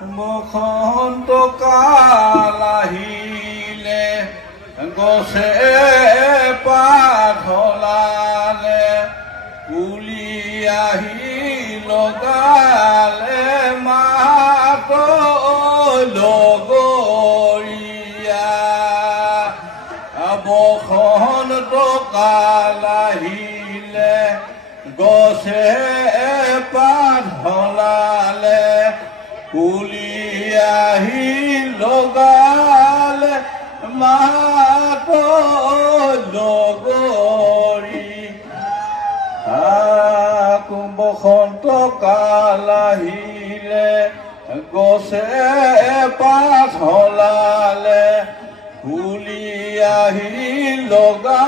বসন্ত কাল আহিলে গছে পাত সলালে কুলি আহি লগালে মাত লগৰীয়া বসন্ত কাল আহিলে গছে পাত সলালে কুলি আহি লগালে মাত লগৰী বসন্ত কাল আহিলে গছে পাত সলালে কুলি আহি লগা